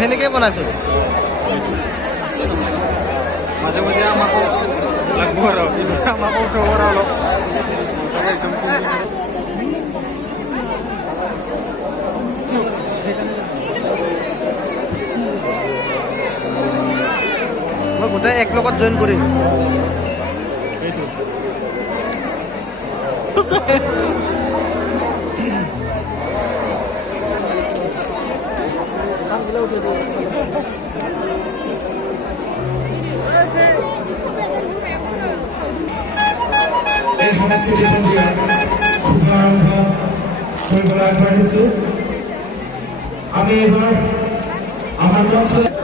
সেনেকে বনাইছো মাজে মাজে আমাকো লাগব আৰু আমাকো খবৰ অলপ মই গোটেই এক লগত জইন কৰিম এই সংস্কৃতি সন্ধিয়া শুভাৰম্ভ কৰিবলৈ আগবাঢ়িছো আমি এইবাৰ আমাৰ অঞ্চলত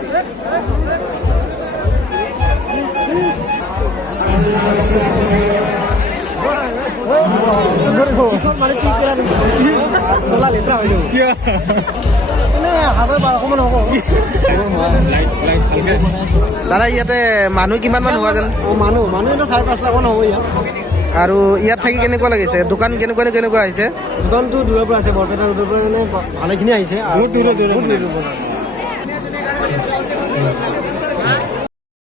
দাদা ইয়াতে মানুহ কিমান মান হোৱা যেন মানুহ 4-5 লাখ মান হ'ব ইয়াত আৰু ইয়াত থাকি কেনেকুৱা লাগিছে দোকান কেনেকুৱা আহিছে দোকানটো দূৰৰ পৰা আছে বৰপেটা ৰোডৰ পৰা মানে ভালেখিনি আহিছে বহুত দূৰৰ